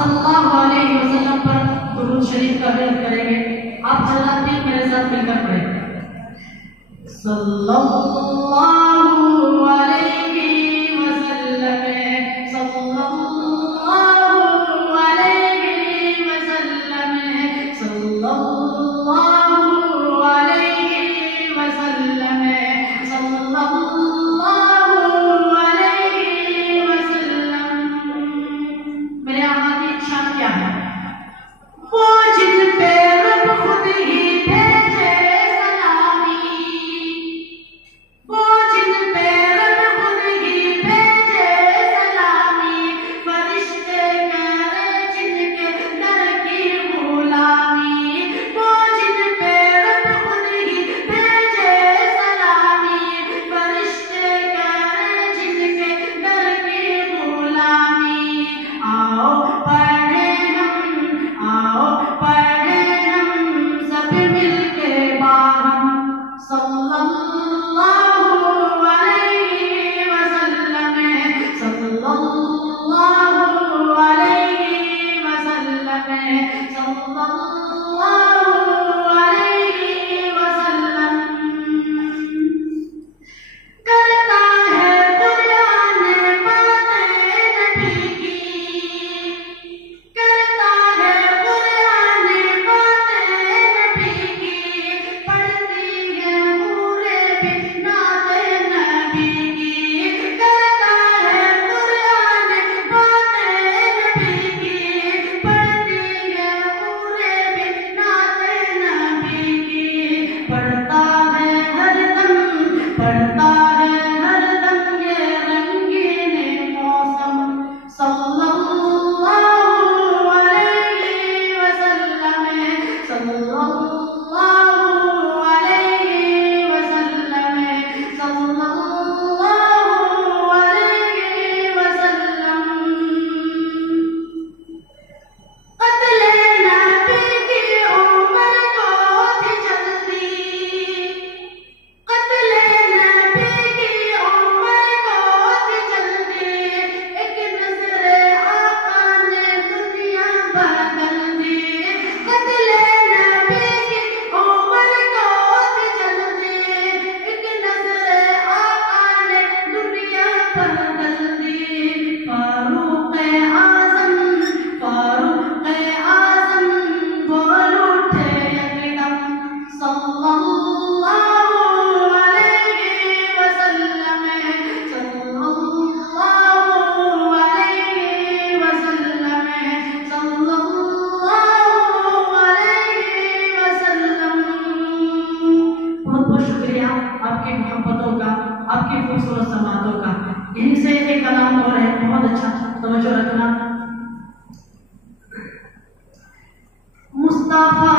सल्लल्लाहु अलैहि वसल्लम पर दुरूद शरीफ का वर्द करेंगे। आप जलाती मेरे साथ मिलकर पढ़ें। सल्लल्लाहु अलैहि वसल्लम, सल्लल्लाहु अलैहि वसल्लम, सल्लल्लाहु अलैहि वसल्लम, सल्लल्लाहु अलैहि वसल्लम। मेरे आका की शान क्या है? वो जिन पे रब खुद ही भेजे सलामी, वो जिन पे रब खुद ही भेजे सलामी, फरिश्ते करे जिनके दर की गुलामी, वो जिन पे रब खुद ही भेजे सलामी, फरिश्ते करे जिनके दर की गुलामी। आओ पढ़े हम सब मिलके बाहम, सल्लल्लाहु अलैहि वसल्लम, सल्लल्लाहु अलैहि वसल्लम, सल्लल्लाहु अलैहि वसल्लम। करता है कुरान बातें नबी की, करता है कुरान बातें नबी की, पढ़ती है पूरे नाते नबी की, करता है कुरान बातें नबी की, पढ़ती है पूरे नाते नबी की, पढ़ता है हरदम ये रंगीन मौसम, सल्लल्लाहु अलैहि वसल्लम, सल्लल्लाहु अलैहि वसल्लम, सल्लल्लाहु अलैहि वसल्लम। क़त्ल नबी की उम्र को थी जल्दी, क़त्ल नबी की उम्र को थी जल्दी, एक नज़रे आका ने दुनिया बदल दी, क़त्ल नबी की उम्र को थी जल्दी, एक नज़रे आका ने दुनिया बदल दी। फारूक आज़म बोल उठे यकदम, सल्लल्लाहु अलैहि वसल्लम, सल्लल्लाहु अलैहि वसल्लम, सल्लल्लाहु अलैहि वसल्लम। बहुत बहुत शुक्रिया आपकी मोहब्बतों का, आपकी खूबसूरत समातों का। यहीं से एक कलाम और है, बहुत अच्छा, तवज्जो रखना। मुस्तफा